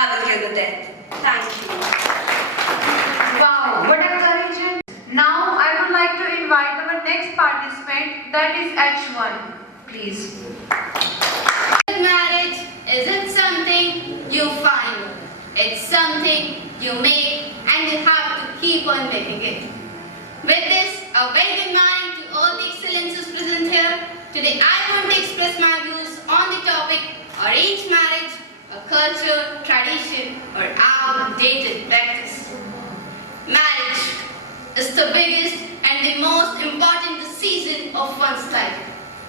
I will kill the death. Thank you. Wow, what encouraging. Now I would like to invite our next participant, that is H1. Please. Marriage isn't something you find. It's something you make and you have to keep on making it. With this, a very good morning to all the excellences present here. Today I want to express my views on the topic arranged marriage, a culture, tradition or outdated practice. Marriage is the biggest and the most important decision of one's life.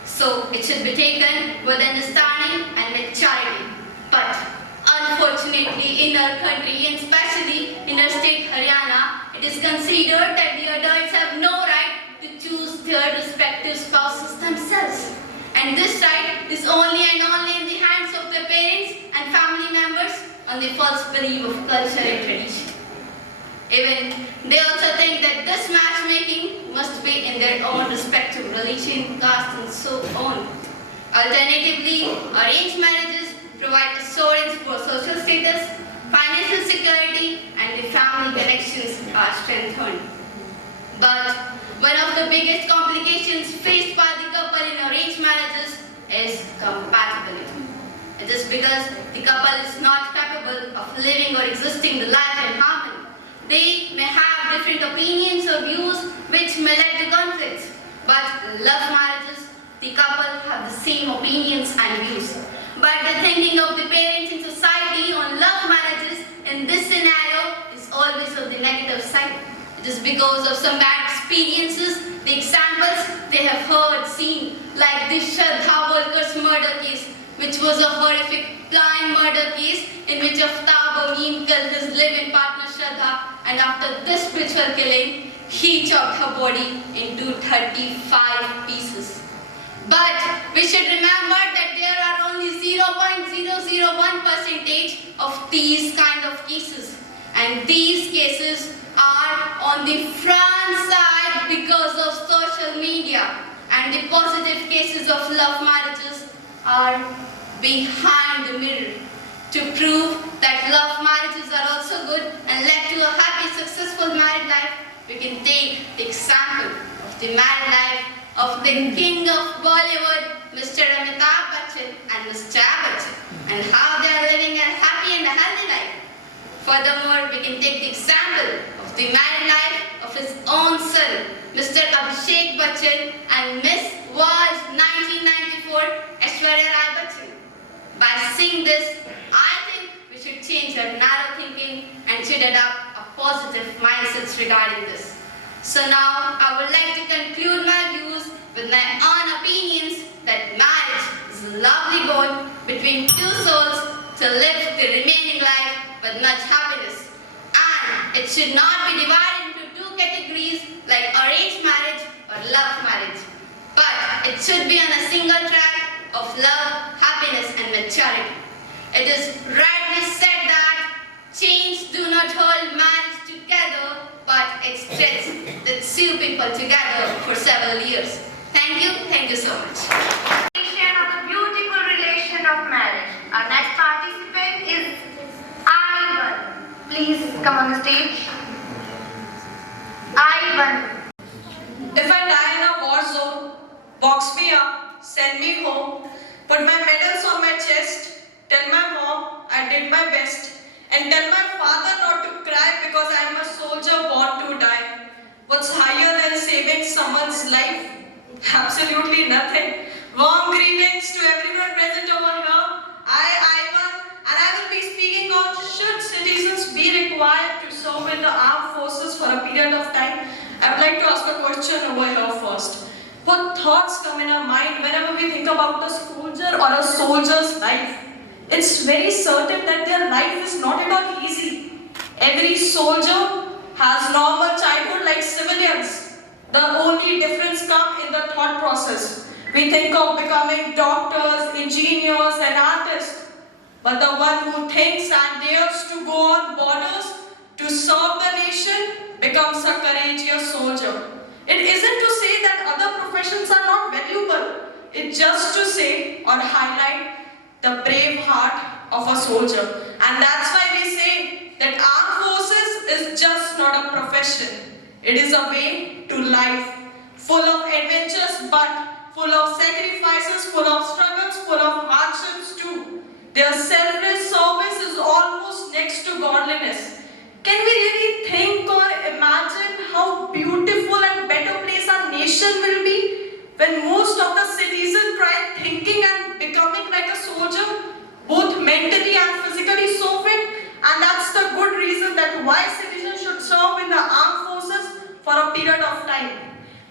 So it should be taken with understanding and maturity. But unfortunately in our country and especially in our state Haryana, it is considered that the adults have no right to choose their respective spouses themselves. And this right is only and only in the hands of their parents and family members on the false belief of culture and tradition. Even they also think that this matchmaking must be in their own respective religion, caste and so on. Alternatively, arranged marriages provide assurance for social status, financial security and the family connections are strengthened. But one of the biggest complications faced by the couple in arranged marriages is compatibility. It is because the couple is not capable of living or existing the life in harmony. They may have different opinions or views which may lead to conflicts. But love marriages, the couple have the same opinions and views. But the thinking of the parents in society on love marriages in this scenario is always on the negative side. It is because of some bad experiences, the examples they have heard, seen, like the Shraddha Walker's murder case, which was a horrific blind murder case in which Aftab Amin killed his live-in partner Shraddha, and after this spiritual killing, he chopped her body into 35 pieces. But we should remember that there are only 0.001% of these kind of cases. And these cases are on the front side because of social media. And the positive cases of love marriages are behind the mirror. To prove that love marriages are also good and lead to a happy, successful married life, we can take the example of the married life of the king of Bollywood, Mr. Amitabh Bachchan and Ms. Jaya Bachchan, and how they are living a happy and a healthy life. Furthermore, we can take the example of the married life of his own son, Mr. Abhishek Bachchan and Miss World 1994, Aishwarya Rai Bachchan. By seeing this, I think we should change our narrow thinking and should adopt a positive mindset regarding this. So now, I would like to conclude my views with my own opinions that marriage is a lovely bond between two souls to live the remaining life with much happiness. And it should not be divided into two categories like arranged marriage or love marriage. But it should be on a single track of love, happiness and maturity. It is rightly said that chains do not hold marriage together, but it threads that sew people together for several years. Thank you so much. Of the beautiful relation of marriage. Our next participant is Ivan. Please come on the stage. Ivan. If I die in a war zone, box me up, send me home, put my medals on my chest, tell my mom I did my best, and tell my father not to cry because I am a soldier born to die. What's higher than saving someone's life? Absolutely nothing. Warm greetings to everyone present over here. Ivan, and I will be speaking on should citizens be required to serve in the armed forces for a period of time. I would like to ask a question over here first. What thoughts come in our mind whenever we think about a soldier or a soldier's life? It's very certain that their life is not at all easy. Every soldier has normal childhood like civilians. The only difference comes in the thought process. We think of becoming doctors, engineers and artists. But the one who thinks and dares to go on borders to serve the nation becomes a courageous soldier. It isn't to say that other professions are not valuable. It's just to say or highlight the brave heart of a soldier. And that's why profession. It is a way to life, full of adventures but full of sacrifices, full of struggles, full of hardships too. Their selfless service is almost next to godliness. Can we really think or imagine how beautiful and better place our nation will be when most of the citizens try thinking and becoming like a soldier, both mentally and physically so fit? And that's the good reason that why citizens should serve in the armed forces for a period of time.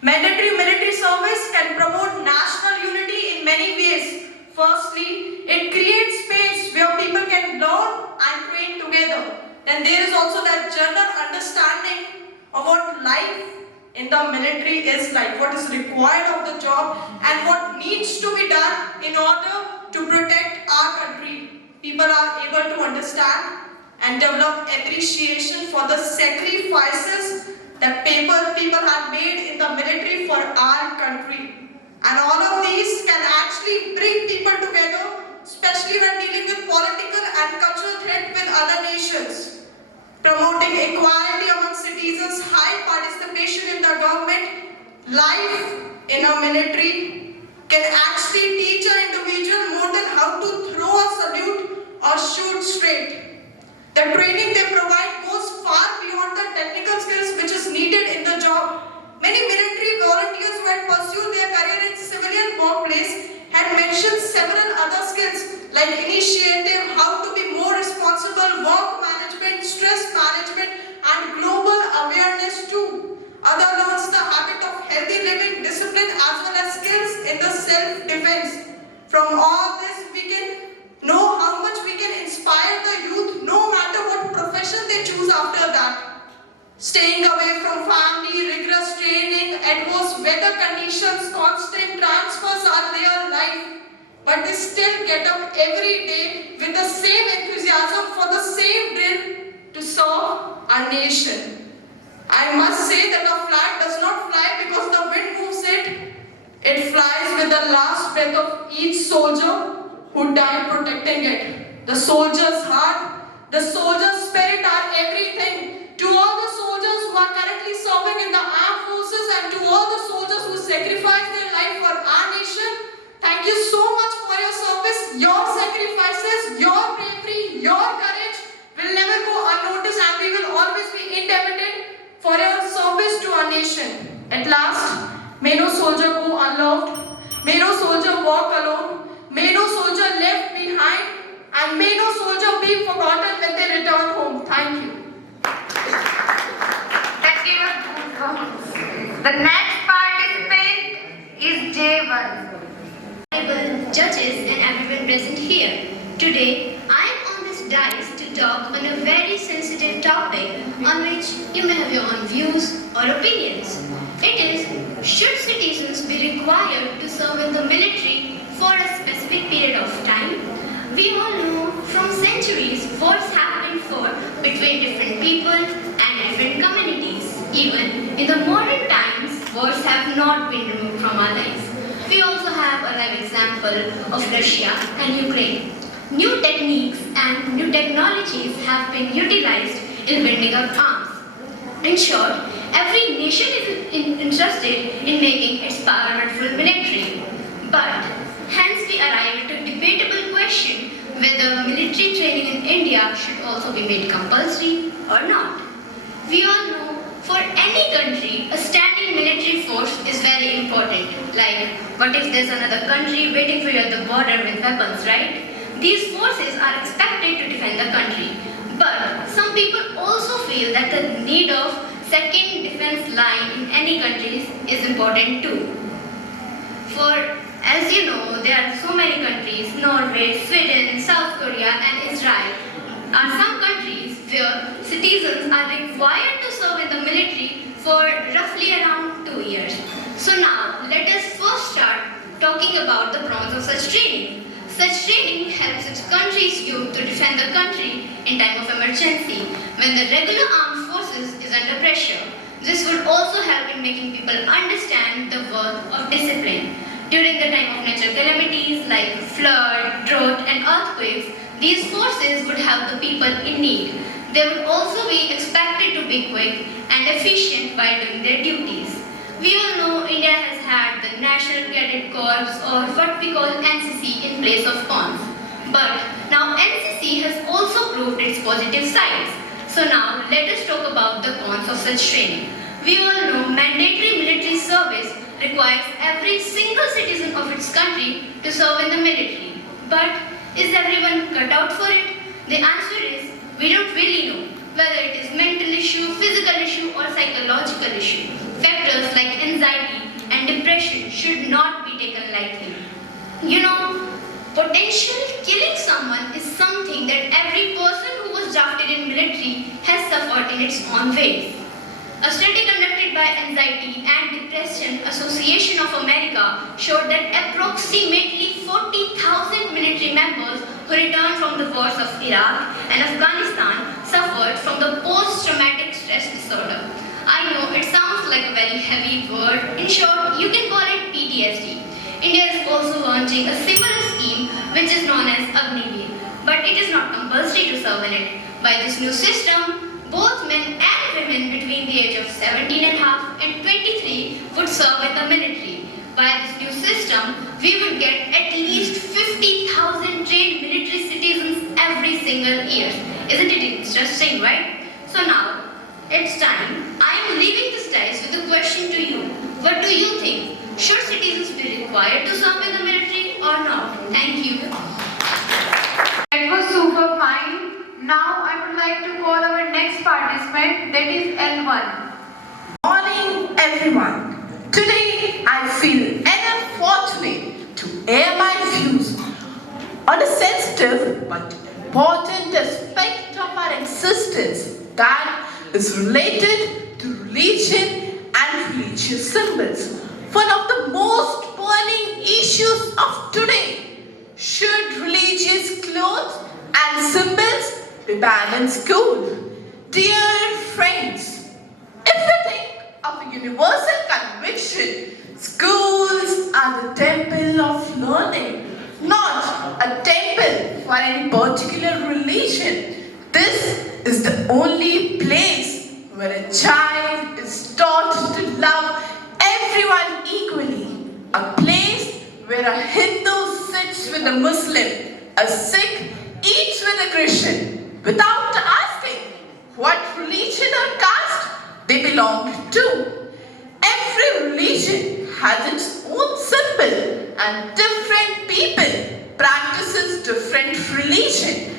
Mandatory military service can promote national unity in many ways. Firstly, it creates space where people can learn and train together. Then there is also that general understanding of what life in the military is like, what is required of the job and what needs to be done in order to protect our country. People are able to understand and develop appreciation for the sacrifices that people have made in the military for our country. And all of these can actually bring people together, especially when dealing with political and cultural threat with other nations. Promoting equality among citizens, high participation in the government, life in a military can actually teach an individual more than how to throw a salute or shoot straight. The training they provide goes far beyond the technical skills which is needed in the job. Many military volunteers who had pursued their career in civilian workplace had mentioned several other skills like initiative, how to be more responsible, work management, stress management and global awareness too. Other learns the habit of healthy living, discipline as well as skills in the self-defense. From all this we can know how much we can inspire the youth no matter what profession they choose after that. Staying away from family, rigorous training, adverse weather conditions, constant transfers are their life. But they still get up every day with the same enthusiasm for the same drill to serve our nation. I must say that a flag does not fly because the wind moves it. It flies with the last breath of each soldier who died protecting it. The soldier's heart, the soldier's spirit are everything. To all the soldiers who are currently serving in the armed forces and to all the soldiers who sacrificed their life for our nation, thank you so much for your service. Your sacrifices, your bravery, your courage will never go unnoticed and we will always be indebted for your service to our nation. At last, may no soldier go unloved, may no soldier walk alone, may no soldier left behind, and may no soldier be forgotten when they return home. Thank you. That gave us goosebumps. The next participant is J1. Honorable judges and everyone present here. Today, I am on this dais to talk on a very sensitive topic on which you may have your own views or opinions. It is, should citizens be required to serve in the military for a specific period of time? We all know from centuries wars have been fought between different people and different communities. Even in the modern times, wars have not been removed from our lives. We also have a live example of Russia and Ukraine. New techniques and new technologies have been utilized in building up arms. In short, every nation is interested in making its powerful military. But hence we arrive at a debatable question whether military training in India should also be made compulsory or not. We all know for any country, a standing military force is very important. Like, what if there's another country waiting for you at the border with weapons, right? These forces are expected to defend the country. But some people also feel that the need of second defense line in any countries is important too. For as you know, there are so many countries, Norway, Sweden, South Korea and Israel are some countries where citizens are required to serve in the military for roughly around 2 years. So now, let us first start talking about the pros of such training. Such training helps its country's youth to defend the country in time of emergency when the regular armed forces is under pressure. This would also help in making people understand the worth of discipline. During the time of natural calamities like flood, drought and earthquakes, these forces would help the people in need. They would also be expected to be quick and efficient while doing their duties. We all know India has had the National Cadet Corps, or what we call NCC, in place of cons. But now NCC has also proved its positive sides. So now let us talk about the cons of such training. We all know mandatory military service requires every single citizen of its country to serve in the military. But is everyone cut out for it? The answer is we don't really know whether it is mental issue, physical issue or psychological issue. Factors like anxiety and depression should not be taken lightly. You know, potentially killing someone is something that every person who was drafted in military has suffered in its own ways. A study conducted by Anxiety and Depression Association of America showed that approximately 40,000 military members who returned from the wars of Iraq and Afghanistan suffered from the post-traumatic stress disorder. I know it sounds like a very heavy word. In short, you can call it PTSD. India is also launching a similar scheme which is known as Agniveer, but it is not compulsory to serve in it. By this new system, both men and women between the age of 17 and a half and 23 would serve in the military. By this new system, we would get at least 50,000 trained military citizens every single year. Isn't it interesting, right? So now, it's time. I am leaving this dice with a question to you. What do you think? Should citizens be required to serve in the military or not? Thank you. That was super fine. Now I would like to call our next participant, that is L1. Morning everyone. Today I feel fortunate to air my views on a sensitive but important aspect of our existence that is related to religion and religious symbols. One of the most burning issues of today: should religious clothes and symbols be banned in school? Dear friends, if we think of a universal conviction, schools are the temple of learning, not a temple for any particular religion. This is the only place where a child is taught to love everyone equally. A place where a Hindu sits with a Muslim, a Sikh eats with a Christian, without asking what religion or caste they belong to. Every religion has its own symbol and different people practices different religion.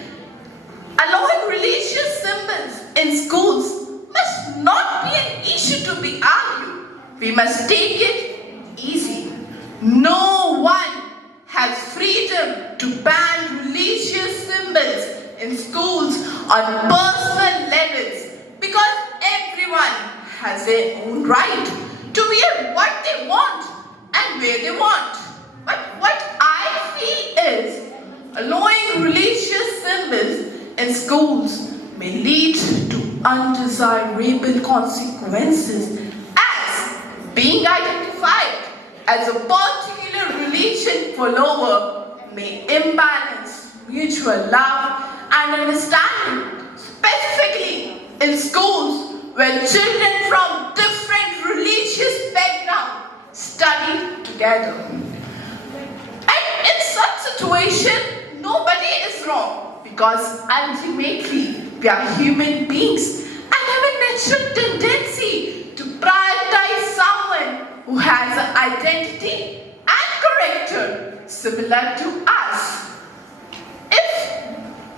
Allowing religious symbols in schools must not be an issue to be argued. We must take it easy. No one has freedom to ban religious symbols in schools on personal levels, because everyone has their own right to wear what they want and where they want. But what I feel is allowing religious symbols in schools may lead to undesirable consequences, as being identified as a particular religion follower may imbalance mutual love and understanding, specifically in schools where children from different religious backgrounds study together. And in such situation, nobody is wrong, because ultimately we are human beings and have a natural tendency to prioritize someone who has an identity and character similar to us. If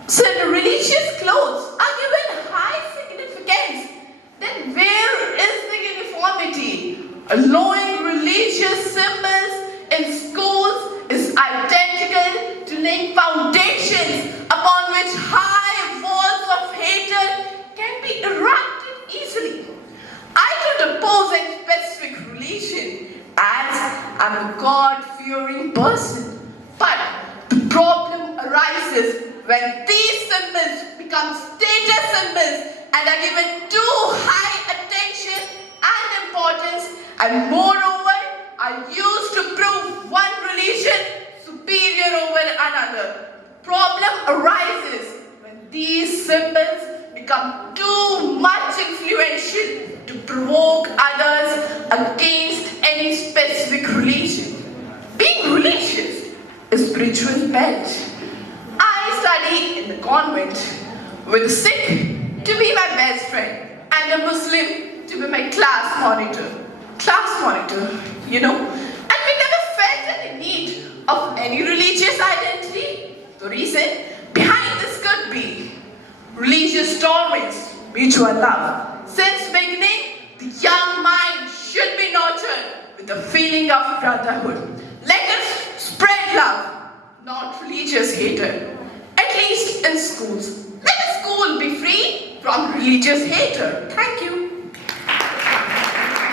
certain religious clothes are given high significance, then where is the uniformity? Allowing religious symbols in schools is identical to laying foundations upon which high walls of hatred can be erected easily. I don't oppose a specific religion, as I'm a God-fearing person. But the problem arises when these symbols become status symbols and are given too high attention and importance, and moreover are used to prove one religion superior over another. Problem arises when these symbols become become too much influential to provoke others against any specific religion. Being religious is spiritual bent. I study in the convent with a Sikh to be my best friend and a Muslim to be my class monitor. And we never felt any need of any religious identity. The reason behind this could be religious torments, mutual love. Since beginning, the young mind should be nurtured with the feeling of brotherhood. Let us spread love, not religious hatred. At least in schools. Let a school be free from religious hatred. Thank you.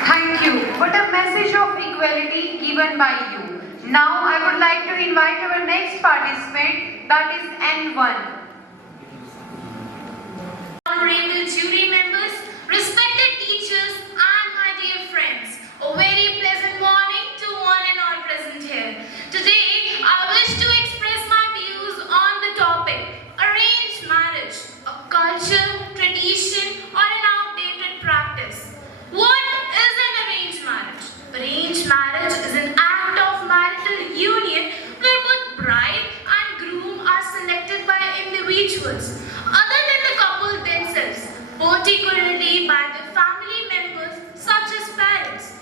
Thank you. What a message of equality given by you. Now I would like to invite our next participant, that is N1. Honorable jury members, respected teachers, and my dear friends, a very pleasant morning to one and all present here. Today, I wish to express my views on the topic, arranged marriage, a culture, tradition, or an outdated practice. What is an arranged marriage? Arranged marriage is an act of marital union where both bride and groom are selected by individuals other than the couple themselves, particularly by their family members such as parents.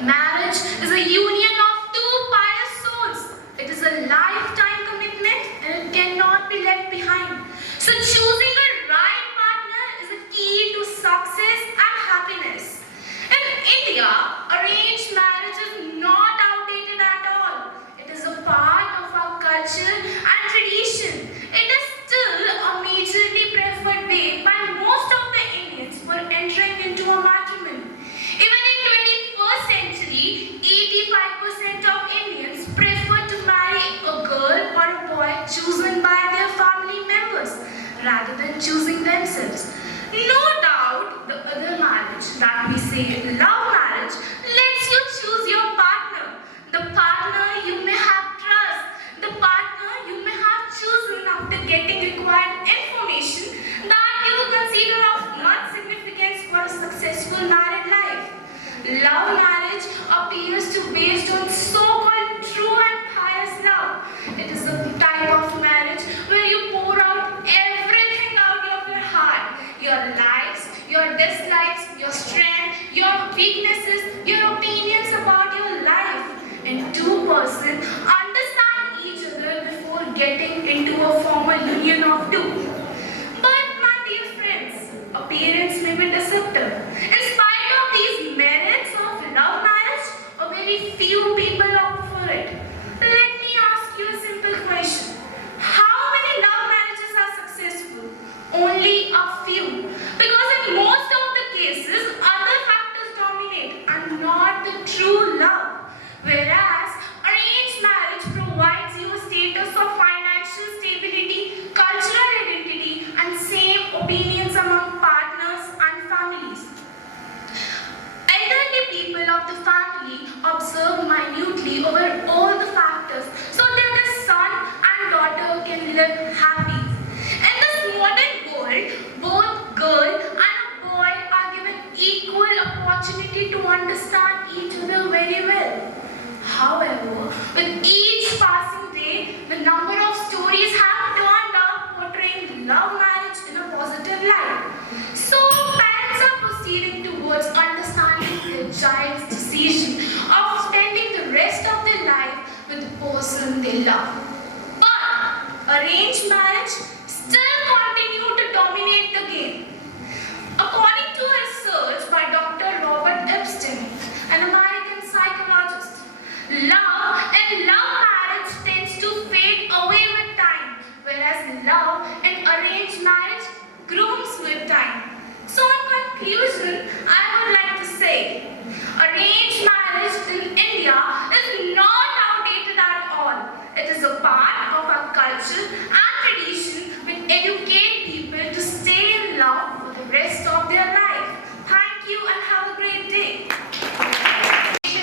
Marriage is a union of two pious souls. It is a lifetime commitment and it cannot be left behind. So choosing a right partner is a key to success and happiness. In India, arranged marriage is not outdated at all. It is a part of our culture and tradition. It is still a majorly preferred way by most of the Indians for entering into a matrimony. Even in 21st century, 85% of Indians prefer to marry a girl or a boy chosen by their family members rather than choosing themselves. No doubt, the other marriage that we say love marriage lets you choose your partner. The partner you may have trust. The partner you may have chosen after getting required information that you consider of much significance for a successful married life. Love marriage appears to be based on so-called true and pious love. It is a type of marriage where you pour out everything out of your heart. Your likes, your dislikes, your strength, your weaknesses, your opinions about your life. And two persons understand each other before getting into a formal union of two. But my dear friends, appearance may be deceptive. In spite of these merits of love marriage, a very few people opt for it. Let me ask you a simple question. How many love marriages are successful? Only a few. Because in most of the cases, other factors dominate and not the true love. Whereas arranged marriage provides you a status of financial stability, cultural identity, and same opinions among partners and families. Elderly people of the family observe minutely over all the factors so that the son and daughter can live happy. In this modern world, both girl and boy are given equal opportunity to understand each other very well. However, with each passing day, the number of stories have turned up portraying love marriage in a positive light. So, parents are proceeding towards understanding their child's decision of spending the rest of their life with the person they love. But arranged marriage still continue to dominate the game. According to a research by Dr. Robert Epstein, an American psychologist, love and love marriage tends to fade away with time, whereas love and arranged marriage grooms with time. So in conclusion, I would like to say, arranged marriage in India is not outdated at all. It is a part of our culture and tradition which educate people to stay in love for the rest of their life. Thank you and have a great day.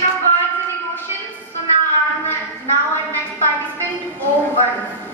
Of gods and emotions. So now our next participant, O1.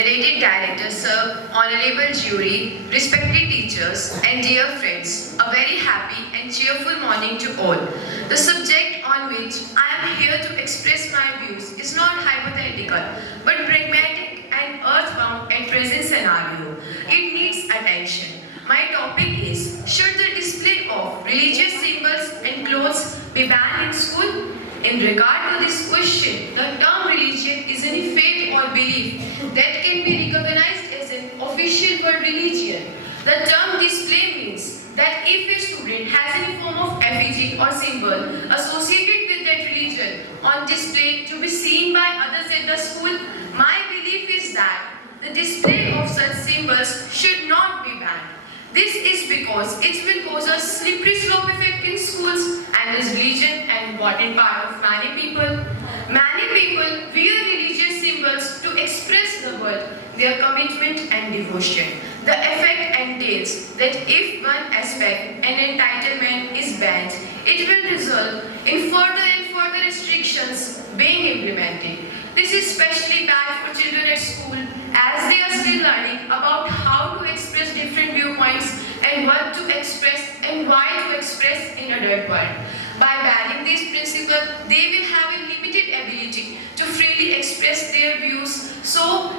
Venerated director, sir, honorable jury, respected teachers, and dear friends, a very happy and cheerful morning to all. The subject on which I am here to express my views is not hypothetical, but pragmatic and earthbound at present scenario. It needs attention. My topic is, should the display of religious symbols and clothes be banned in school? In regard to this question, the term religion is any faith or belief that can be recognized as an official world religion. The term display means that if a student has any form of effigy or symbol associated with that religion on display to be seen by others at the school, my belief is that the display of such symbols should not be banned. This is because it will cause a slippery slope effect in schools, and is religion an important part of many people. Many people wear religious symbols to express the world their commitment and devotion. The effect entails that if one aspect, an entitlement, is banned, it will result in further and further restrictions being implemented. This is especially bad for children at school, as they are still learning about how to express different viewpoints and what to express and why to express in adult world. By banning these principles, they will have a limited ability to freely express their views, so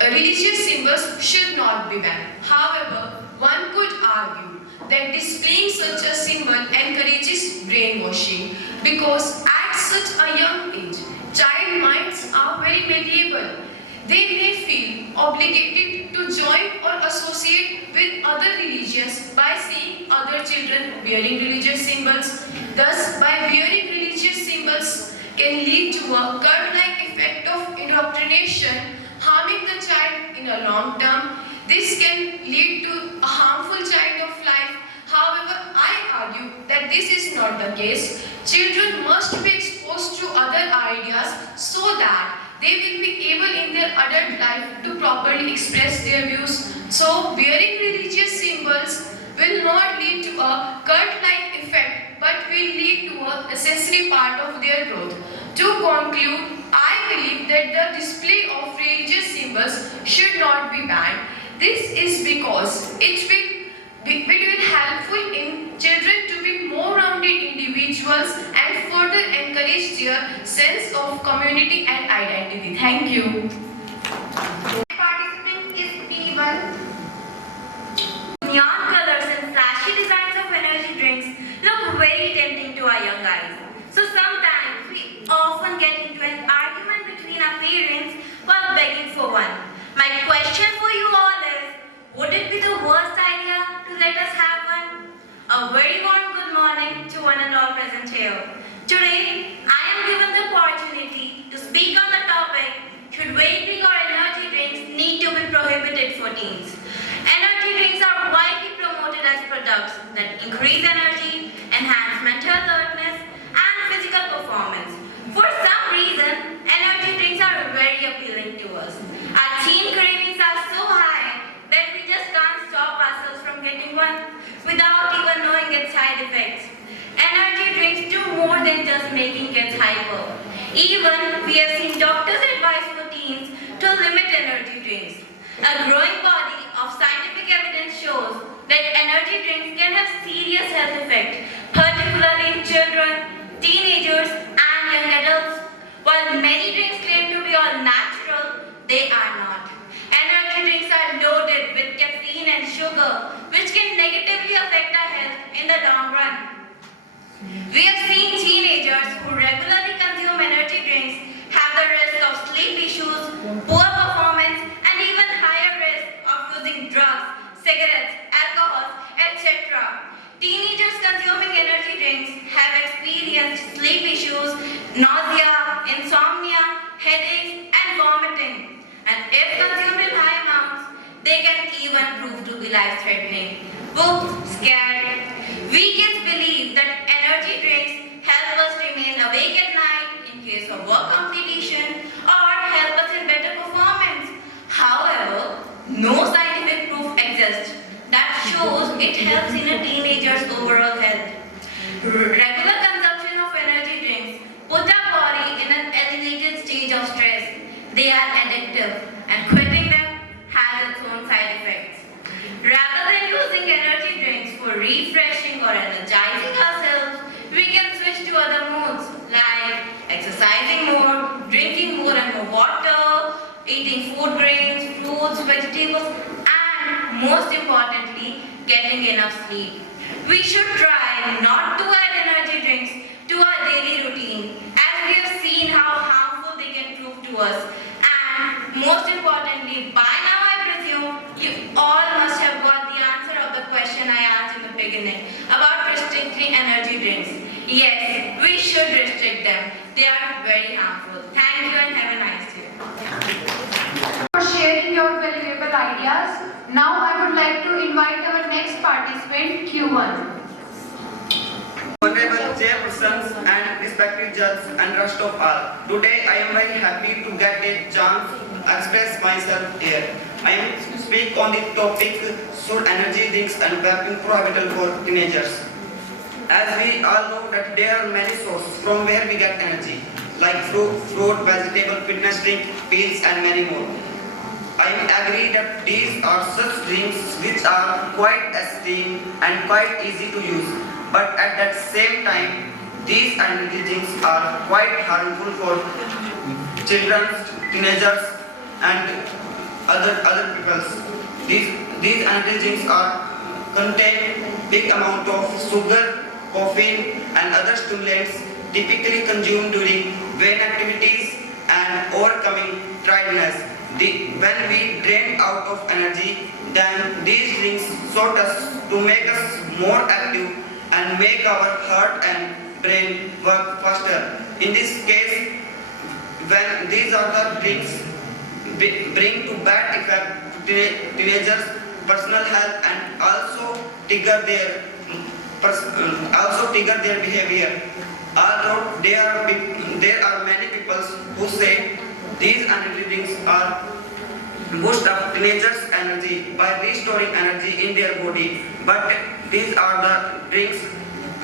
religious symbols should not be banned. However, one could argue that displaying such a symbol encourages brainwashing, because at such a young age, child minds are very malleable. They may feel obligated to join or associate with other religions by seeing other children wearing religious symbols. Thus, by wearing religious symbols can lead to a cult-like effect of indoctrination, harming the child in a long term. This can lead to a harmful child of life. However, I argue that this is not the case. Children must be exposed to other ideas so that they will be able in their adult life to properly express their views. So, wearing religious symbols will not lead to a cult-like effect, but will lead to a necessary part of their growth. To conclude, I believe that the display of religious symbols should not be banned. This is because it will be helpful in children to be more rounded individuals and further encourage their sense of community and identity. Thank you. Participant is P1. Neon colors and flashy designs of energy drinks look very tempting to our young eyes. So sometimes we often get into an argument between our parents while begging for one. My question for you all is, would it be the worst idea to let us have one? A very warm good morning to one and all present here. Today, I am given the opportunity to speak on the topic, should weight drink or energy drinks need to be prohibited for teens? Energy drinks are widely promoted as products that increase energy, enhance mental alertness, and physical performance. For some reason, energy drinks are very appealing to us. Our teen cravings are so high that we just can't stop ourselves from getting one without even knowing its side effects. Energy drinks do more than just making kids hyper. Even we have seen doctors advise for teens to limit energy drinks. A growing body of scientific evidence shows that energy drinks can have serious health effects, particularly in children, teenagers, and young adults. While many drinks claim to be all natural, they are not. Energy drinks are loaded with caffeine and sugar, which can negatively affect our health in the long run. We have seen teenagers who regularly consume energy drinks have the risk of sleep issues, poor performance, and even higher risk of using drugs, cigarettes, alcohol, etc. Teenagers consuming energy drinks have experienced sleep issues, nausea, insomnia, headaches, and vomiting. And if consumed in high amounts, they can even prove to be life-threatening. Oops, scared. We kids believe that energy drinks help us remain awake at night in case of work competition or help us in better performance. However, no scientific proof exists that shows it helps in a teenager's overall health. Regular consumption of energy drinks put our body in an elevated stage of stress. They are addictive, and quitting them has its own side effects. Rather refreshing or energizing ourselves, we can switch to other modes like exercising more, drinking more and more water, eating food grains, fruits, vegetables, and most importantly, getting enough sleep. We should try not to add energy drinks to our daily routine as we have seen how harmful they can prove to us. And most importantly, by now I presume you all must have got the answer of the question I asked in the beginning about restricting energy drinks. Yes, we should restrict them. They are very harmful. Thank you and have a nice day. For sharing your valuable ideas. Now I would like to invite our next participant, Q1. Honorable chairpersons and respected judges and rest of all. Today I am very happy to get a chance to express myself here. I am to speak on the topic, should energy drinks and vaping prohibited for teenagers? As we all know that there are many sources from where we get energy, like fruit, vegetable, fitness drink, pills and many more. I agree that these are such drinks which are quite esteemed and quite easy to use. But at that same time, these energy drinks are quite harmful for children, teenagers and other people. These energy drinks contain big amount of sugar, caffeine and other stimulants typically consumed during brain activities and overcoming tiredness. When we drain out of energy, then these drinks sort us to make us more active and make our heart and brain work faster. In this case, when these other drinks bring to bad effect to teenagers' personal health and also trigger their behavior. Although there are many people who say these energy drinks are boost up teenagers' energy by restoring energy in their body, but these are the drinks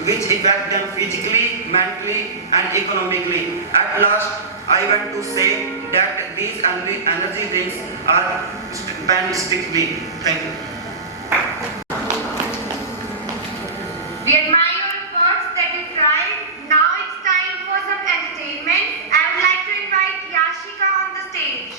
which affect them physically, mentally and economically. At last, I want to say that these energy drinks are banned strictly. Thank you. We admire your efforts that you tried. Now it's time for some entertainment. I would like to invite Yashika on the stage.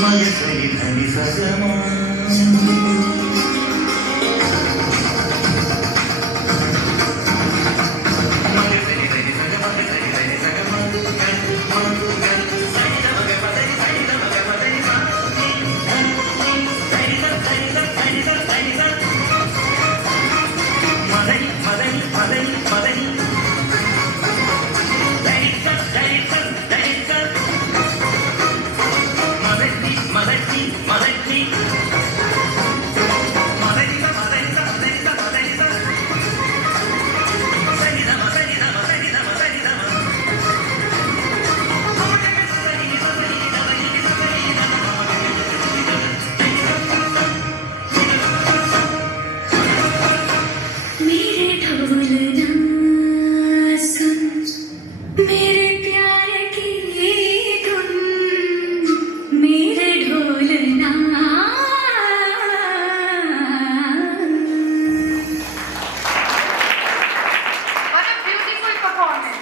Magazine and What a beautiful performance.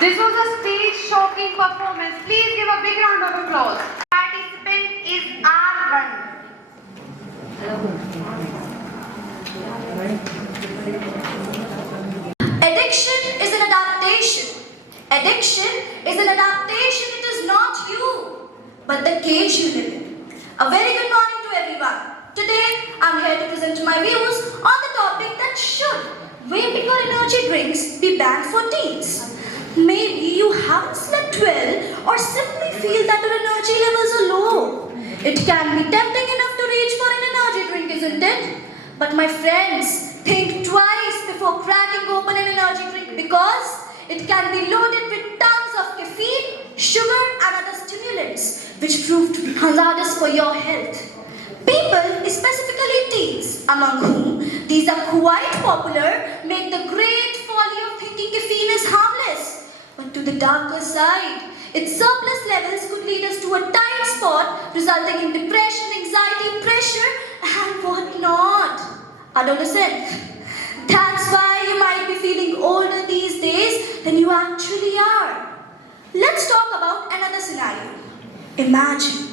This was a stage-shocking performance. Please give a big round of applause. Participant is R1. Addiction is an adaptation. Addiction is an adaptation. It is not you, but the cage you live in. A very good morning to everyone. Today, I'm here to present my views on the topic that should vaping or energy drinks be banned for teens. Maybe you haven't slept well or simply feel that your energy levels are low. It can be tempting enough to reach for an energy drink, isn't it? But my friends, think twice before cracking open an energy drink because it can be loaded with tons of caffeine, sugar and other stimulants which prove to be hazardous for your health. People, specifically teens, among whom these are quite popular, make the great folly of thinking caffeine is harmless. But to the darker side, its surplus levels could lead us to a tight spot, resulting in depression, anxiety, pressure, and whatnot. Adolescent. That's why you might be feeling older these days than you actually are. Let's talk about another scenario. Imagine,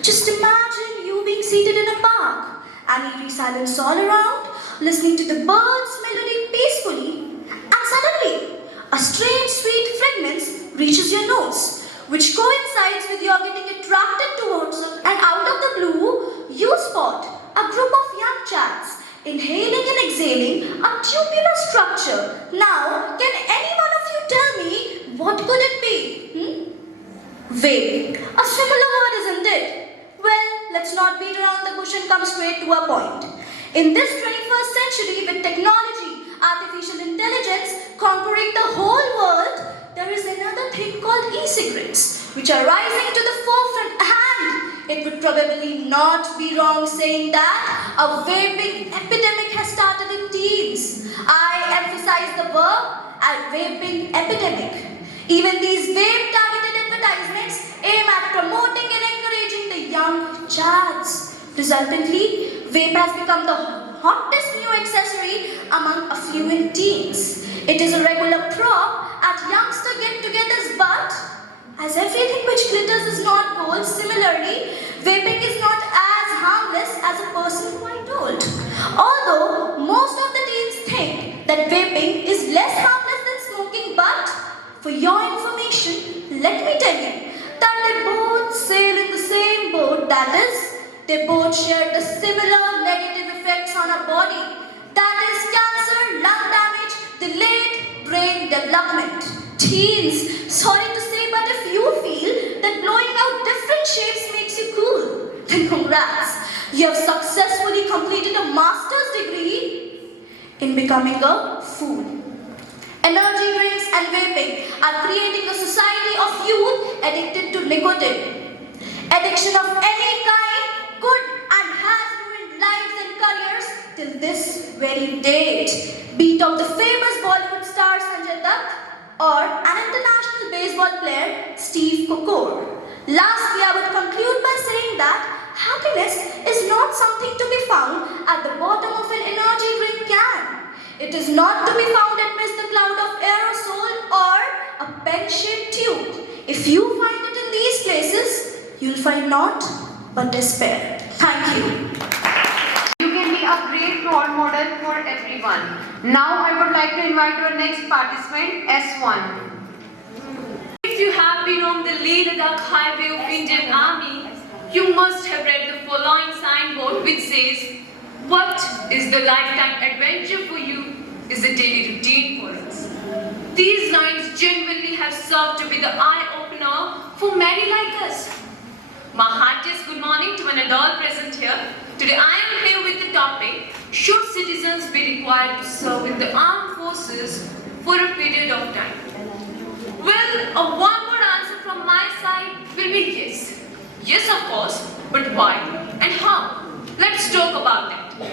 just imagine you being seated in a park and eerie silence all around, listening to the birds' melody peacefully, and suddenly a strange sweet fragrance reaches your nose, which coincides with your getting attracted towards it, and out of the blue, you spot a group of young chads inhaling and exhaling a tubular structure. Now, can any one of you tell me what could it be? Vague. A similar word, isn't it? Well, let's not beat around the bush and come straight to a point. In this 21st century, with technology, artificial intelligence conquering the whole world, there is another thing called e-cigarettes, which are rising to the forefront, and it would probably not be wrong saying that a vaping epidemic has started in teens. I emphasize the verb vaping epidemic. Even these vape-targeted advertisements aim at promoting and encouraging the young chads. Resultantly, vape has become the hottest new accessory among affluent teens. It is a regular prop at youngster get-togethers, but as everything which glitters is not gold, similarly, vaping is not as harmless as a person quite old. Although most of the teens think that vaping is less harmless than smoking, but for your information, let me tell you that they both sail in the same boat, that is, they both share the similar negative effects on our body, that is cancer, lung damage, delayed brain development. Teens, sorry to say, but if you feel that blowing out different shapes makes you cool, then congrats. You have successfully completed a master's degree in becoming a fool. Energy drinks and vaping are creating a society of youth addicted to nicotine. Addiction of any kind could and has ruined lives and careers till this very date. Be it of the famous Bollywood star Sanjay Dutt or an international baseball player Steve Kokor. Lastly, I would conclude by saying that happiness is not something to be found at the bottom of an energy drink can. It is not to be found amidst the cloud of aerosol or a pen-shaped tube. If you find it in these places, you'll find naught but despair. Thank you. You can be a great role model for everyone. Now I would like to invite our next participant, S1. If you have been on the Leh-Ladakh highway of Indian Army, you must have read the following signboard which says, "What is the lifetime adventure for you is a daily routine for us." These lines genuinely have served to be the eye-opener for many like us. My heartiest good morning to an adult present here. Today I am here with the topic, should citizens be required to serve in the armed forces for a period of time? Well, a one-word answer from my side will be yes. Yes, of course, but why and how? Let's talk about that.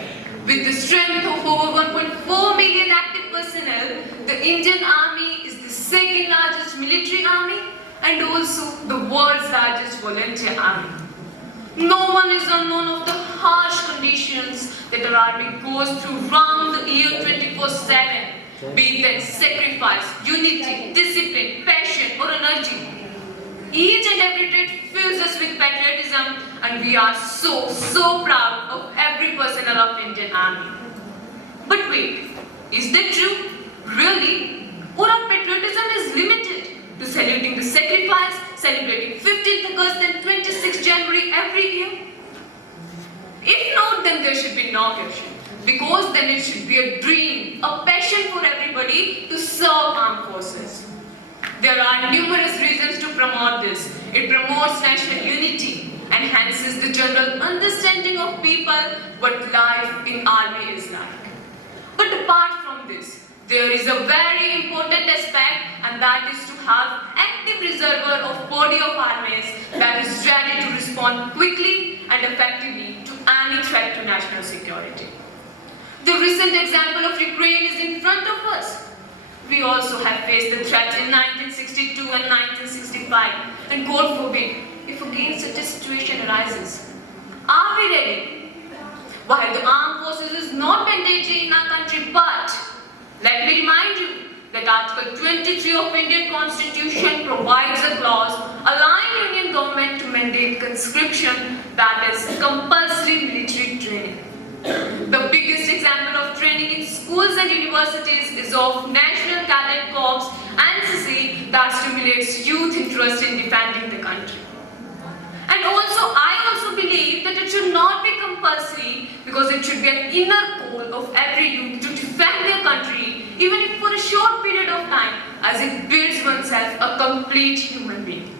With the strength of over 1.4 million active personnel, the Indian Army is the second largest military army and also the world's largest volunteer army. No one is unknown of the harsh conditions that our army goes through round the year 24/7, be it that sacrifice, unity, discipline, passion or energy. Each and every trait fills us with patriotism, and we are so proud of every personnel of Indian Army. But wait, is that true? Really? Or our patriotism is limited to saluting the sacrifice, celebrating 15th August and 26th January every year? If not, then there should be no question, because then it should be a dream, a passion for everybody to serve armed forces. There are numerous reasons to promote this. It promotes national unity, enhances the general understanding of people what life in army is like. But apart from this, there is a very important aspect, and that is to have active reservoir of body of armies that is ready to respond quickly and effectively to any threat to national security. The recent example of Ukraine is in front of us. We also have faced the threat in 1962 and 1965, and God forbid, if again such a situation arises. Are we ready? While the armed forces is not mandatory in our country, but let me remind you that Article 23 of Indian Constitution provides a clause allowing Indian government to mandate conscription, that is compulsory military training. The biggest example of training in schools and universities is of National Cadet Corps NCC that stimulates youth interest in defending the country. And I also believe that it should not be compulsory because it should be an inner goal of every youth to defend their country, even if for a short period of time, as it builds oneself a complete human being.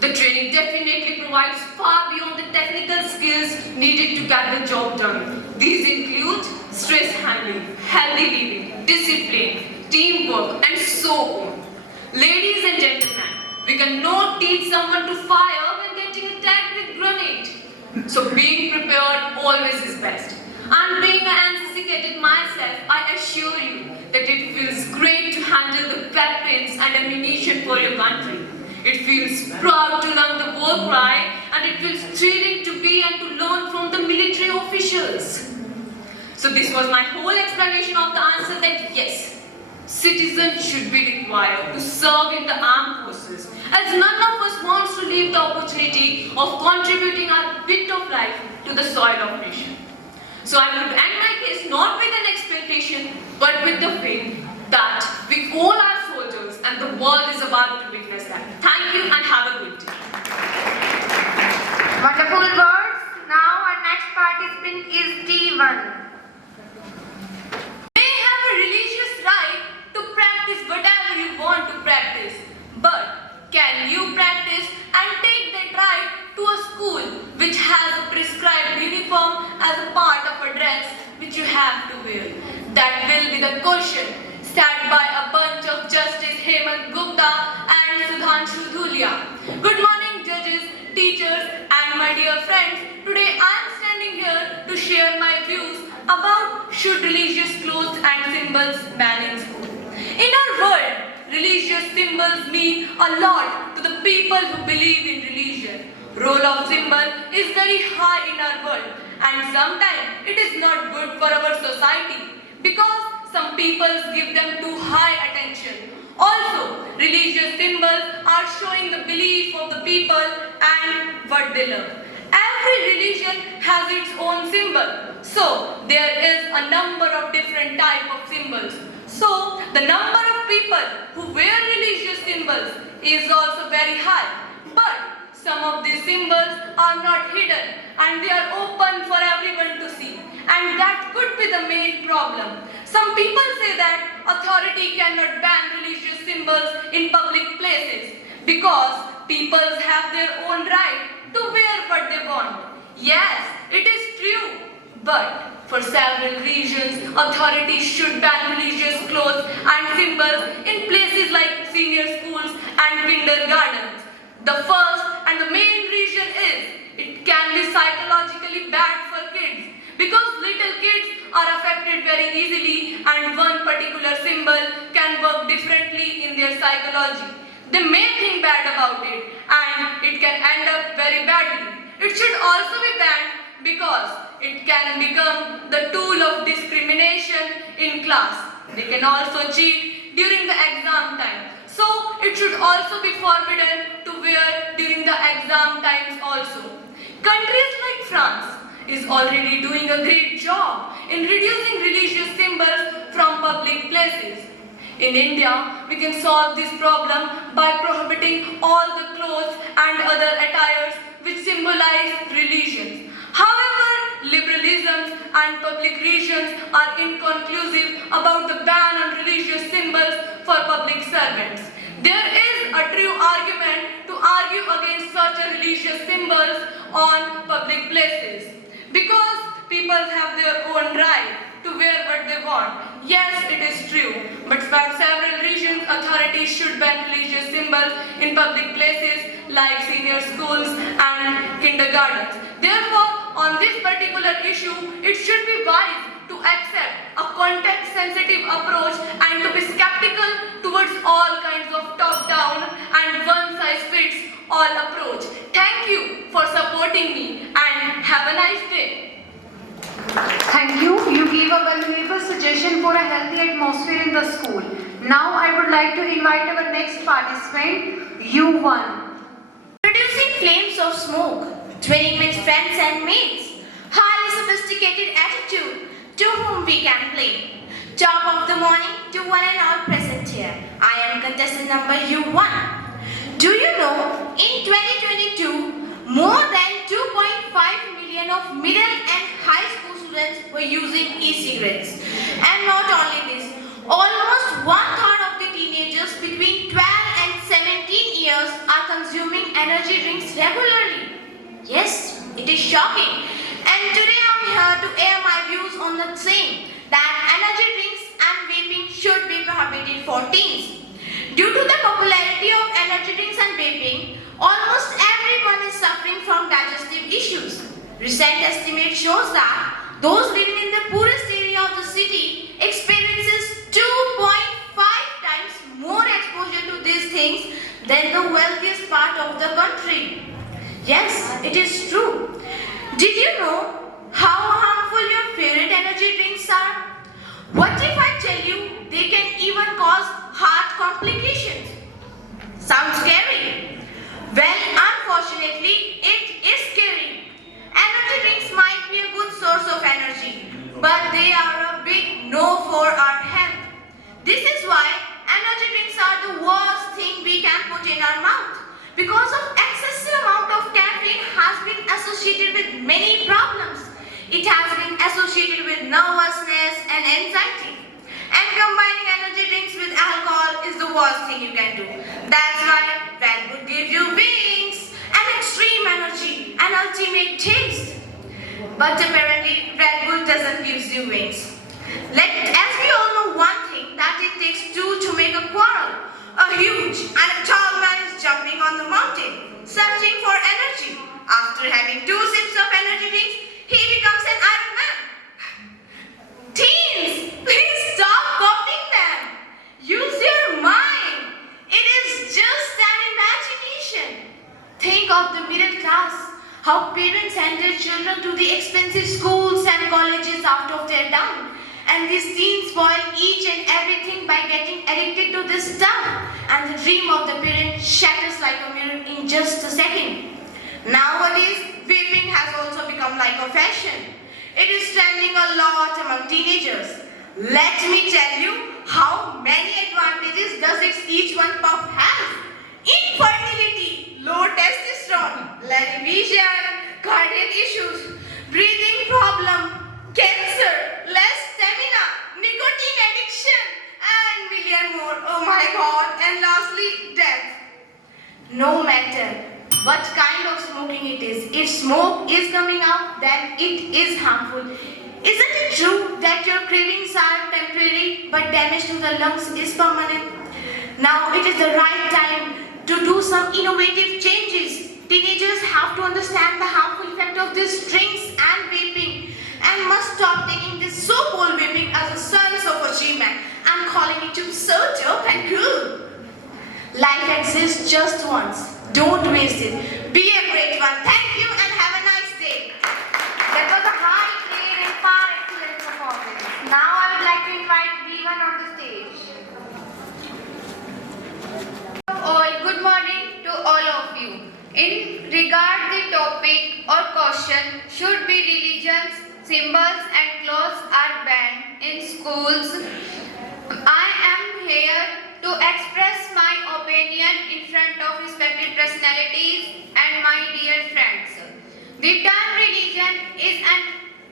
The training definitely provides far beyond the technical skills needed to get the job done. These include stress handling, healthy living, discipline, teamwork, and so on. Ladies and gentlemen, we cannot teach someone to fire when getting attacked with grenade. So being prepared always is best. And being an NCC cadet myself, I assure you that it feels great to handle the weapons and ammunition for your country. It feels proud to learn the war cry, and it feels thrilling to be and to learn from the military officials. So this was my whole explanation of the answer that yes, citizens should be required to serve in the armed forces, as none of us wants to leave the opportunity of contributing our bit of life to the soil of nation. So I would end my case not with an expectation, but with the faith that we all are soldiers and the world is about to witness that. Thank you and have a good day. Wonderful words. Now our next participant is D1. May have a religious right to practice whatever you want to practice, but can you practice and take that right to a school which has a prescribed uniform as a part of a dress which you have to wear? That will be the question set by a bunch of Justice Hemant Gupta and Sudhanshu Dhulia. Good morning, judges, teachers, and my dear friends. Today I am standing here to share my views about should religious clothes and symbols ban in school. In our world, religious symbols mean a lot to the people who believe in religion. Role of symbol is very high in our world, and sometimes it is not good for our society because some people give them too high attention. Also, religious symbols are showing the belief of the people and what they love. Every religion has its own symbol. So, there is a number of different types of symbols. So, the number of people who wear religious symbols is also very high. But some of these symbols are not hidden and they are open for everyone to see. And that could be the main problem. Some people say that authority cannot ban religious symbols in public places because people have their own right to wear what they want. Yes, it is true. But for several reasons, authorities should ban religious clothes and symbols in places like senior schools and kindergartens. The first and the main reason is it can be psychologically bad for kids because little kids are affected very easily and one particular symbol can work differently in their psychology. They may think bad about it and it can end up very badly. It should also be banned because it can become the tool of discrimination in class. They can also cheat during the exam time. So it should also be forbidden to wear during the exam times also. Countries like France is already doing a great job in reducing religious symbols from public places. In India, we can solve this problem by prohibiting all the clothes and other attires which symbolize religions. However, liberalism and public regions are inconclusive about the ban on religious symbols for public servants. There is a true argument to argue against such a religious symbols on public places because people have their own right to wear what they want. Yes, it is true, but for several reasons, authorities should ban religious symbols in public places like senior schools and kindergartens. Therefore, on this particular issue, it should be wise to accept a context-sensitive approach and to be skeptical towards all kinds of top-down and one-size-fits-all approach. Thank you for supporting me and have a nice day. Thank you. You gave gave a valuable suggestion for a healthy atmosphere in the school. Now I would like to invite our next participant, U1. Producing flames of smoke, twinning with friends and mates, highly sophisticated attitude, to whom we can blame. Top of the morning to one and all present here. I am contestant number U1. Do you know, in 2022, more than 2.5 million of middle and high school students were using e-cigarettes. And not only this, almost one-third of the teenagers between 12 and 17 years are consuming energy drinks regularly. Yes, it is shocking. And today I am here to air my views on the same, that energy drinks and vaping should be prohibited for teens. Due to the popularity of energy drinks and vaping, almost everyone is suffering from digestive issues. Recent estimate shows that those living in the poorest area of the city experiences 2.5 times more exposure to these things than the wealthiest part of the country. Yes, it is true. Did you know how harmful your favorite energy drinks are? What if I tell you they can even cause heart complications? Sounds scary? Well, unfortunately, it is scary. Energy drinks might be a good source of energy, but they are a big no for our health. This is why energy drinks are the worst thing we can put in our mouth. Because of excessive amount of caffeine has been associated with many problems. It has been associated with nervousness and anxiety. And combining energy drinks with alcohol is the worst thing you can do. That's why Red Bull gives you wings and extreme energy and ultimate taste. But apparently Red Bull doesn't give you wings. As we all know one thing, that it takes two to make a quarrel. A huge and a tall man is jumping on the mountain, searching for energy. After having 2 sips of energy drinks, he becomes an Iron Man. Teens, please stop copying them. Use your mind. It is just an imagination. Think of the middle class, how parents send their children to the expensive schools and colleges out of their town. And these teens spoil each and everything by getting addicted to this stuff. And the dream of the parent shatters like a mirror in just a second. Nowadays, vaping has also become like a fashion. It is trending a lot among teenagers. Let me tell you how many advantages does each one puff have. Infertility, low testosterone, blurry vision, cardiac issues, breathing problem, cancer, less stamina, nicotine addiction, and million more. Oh my God! And lastly, death. No matter what kind of smoking it is, if smoke is coming out, then it is harmful. Isn't it true that your cravings are temporary, but damage to the lungs is permanent? Now it is the right time to do some innovative changes. Teenagers have to understand the harmful effect of these drinks and vaping, and must stop taking this so-called vaping as a sense of achievement and calling it so dope and cool. Life exists just once. Don't waste it. Be a great one. Thank you and have a nice day. That was a high grade and far excellent performance. Now I would like to invite V1 on the stage. All, good morning to all of you. In regard the topic or question, should be religions, symbols and clothes are banned in schools, I am here to express my opinion in front of respected personalities and my dear friends. The term religion is an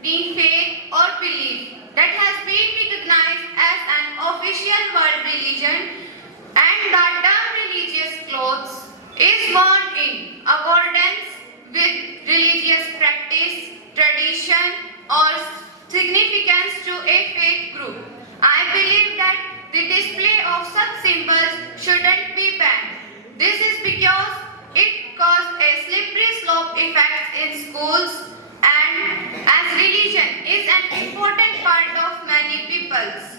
faith or belief that has been recognized as an official world religion, and the term religious clothes is worn in accordance with religious practice, tradition or significance to a faith group. I believe that the display of such symbols shouldn't be banned. This is because it causes a slippery slope effect in schools, and as religion is an important part of many peoples.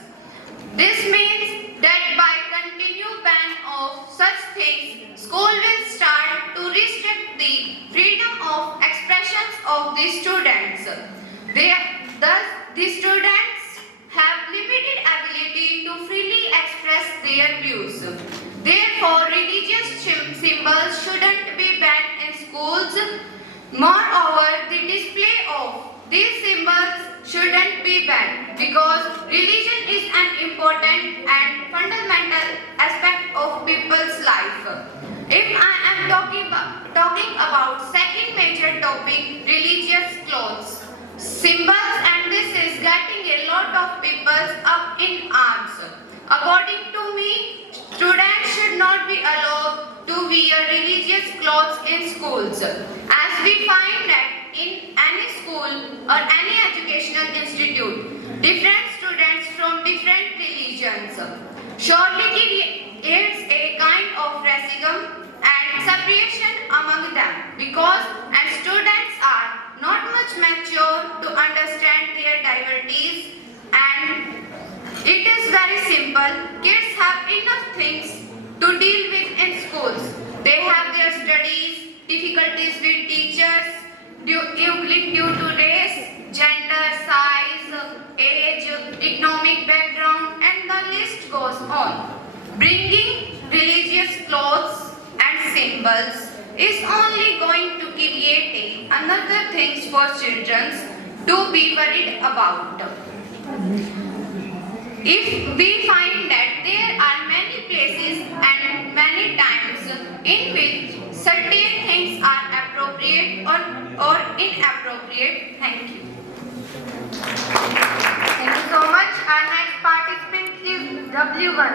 This means that by continued ban of such things, school will start to restrict the freedom of expressions of the students. Thus, the students limited ability to freely express their views. Therefore, religious symbols shouldn't be banned in schools. Moreover, the display of these symbols shouldn't be banned because religion is an important and fundamental aspect of people's life. If I am talking about second major topic, religious clothes, symbols, and this is getting a lot of people up in arms. According to me, students should not be allowed to wear religious clothes in schools, as we find that in any school or any educational institute, different students from different religions surely creates a kind of racism and separation among them because students are not much mature to understand their diversities, and it is very simple. Kids have enough things to deal with in schools. They have their studies, difficulties with teachers, due to race, gender, size, age, economic background, and the list goes on. Bringing religious clothes and symbols is only going to create another things for children to be worried about. If we find that there are many places and many times in which certain things are appropriate or inappropriate. Thank you. Thank you so much. Our next participant is W1.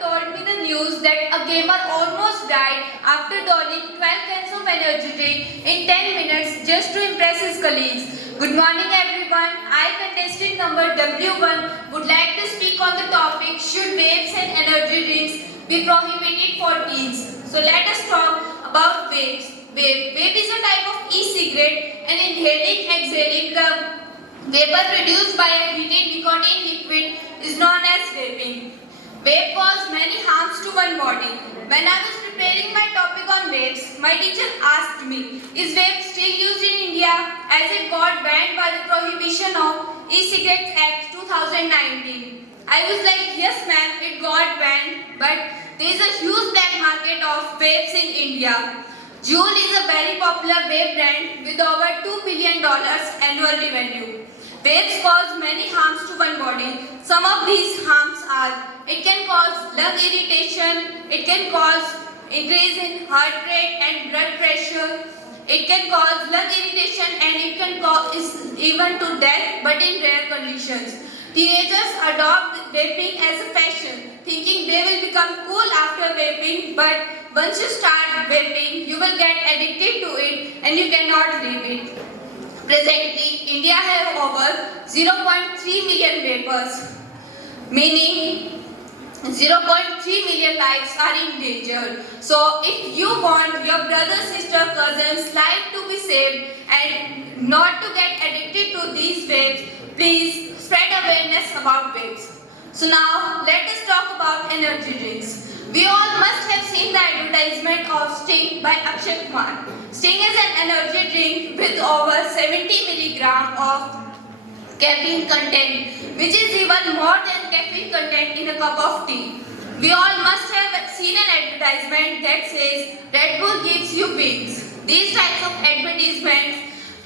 Told me the news that a gamer almost died after donning 12 cans of energy drink in 10 minutes just to impress his colleagues. Good morning everyone. I, contestant number W1, would like to speak on the topic, should vapes and energy drinks be prohibited for teens? So let us talk about vapes. Vape is a type of e-cigarette, and inhaling, exhaling the vapor produced by a heated nicotine liquid is known as vaping. Vape cause many harms to one body. When I was preparing my topic on vapes, my teacher asked me, is vape still used in India as it got banned by the Prohibition of E-Cigarettes Act 2019? I was like, yes ma'am, it got banned, but there is a huge black market of vapes in India. Juul is a very popular vape brand with over $2 billion annual revenue. Vapes cause many harms to one body. Some of these harms are, it can cause lung irritation, it can cause increase in heart rate and blood pressure, it can cause lung irritation, and it can cause even to death, but in rare conditions. Teenagers adopt vaping as a fashion, thinking they will become cool after vaping, but once you start vaping, you will get addicted to it and you cannot leave it. Presently, India has over 0.3 million vapers, meaning 0.3 million lives are endangered. So, if you want your brother, sister, cousin's life to be saved and not to get addicted to these vapes, please spread awareness about vapes. So now, let us talk about energy drinks. We all must have seen the advertisement of Sting by Akshay Kumar. Sting is an energy drink with over 70 milligrams of caffeine content, which is even more than caffeine content in a cup of tea. We all must have seen an advertisement that says Red Bull gives you wings. These types of advertisements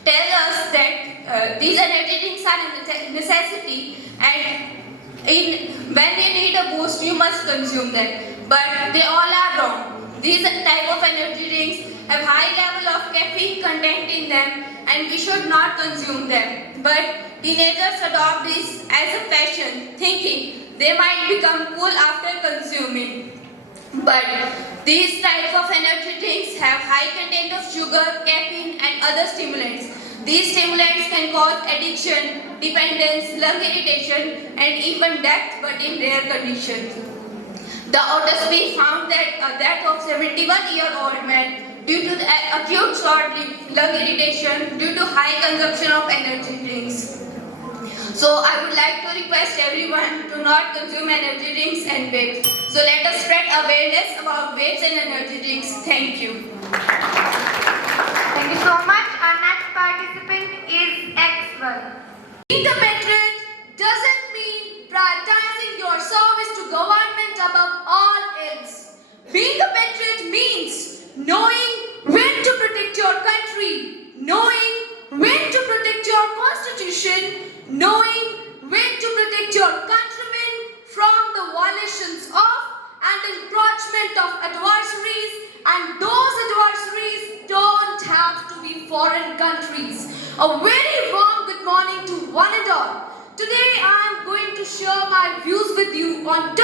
tell us that these energy drinks are a necessity, and when you need a boost, you must consume them. But they all are wrong. These type of energy drinks have high level of caffeine content in them, and we should not consume them. But teenagers adopt this as a fashion, thinking they might become cool after consuming. But these types of energy drinks have high content of sugar, caffeine, and other stimulants. These stimulants can cause addiction, dependence, lung irritation, and even death, but in rare conditions. The autopsy found that a death of 71-year-old man due to the acute short lung irritation due to high consumption of energy drinks. So I would like to request everyone to not consume energy drinks and vapes. So let us spread awareness about vapes and energy drinks. Thank you. Thank you so much. Our next participant is X1. Being a veteran doesn't mean knowing when to protect your country, knowing when to protect your constitution, knowing when to protect your countrymen from the violations of and encroachment of adversaries, and those adversaries don't have to be foreign countries. A very warm good morning to one and all. Today I am going to share my views with you on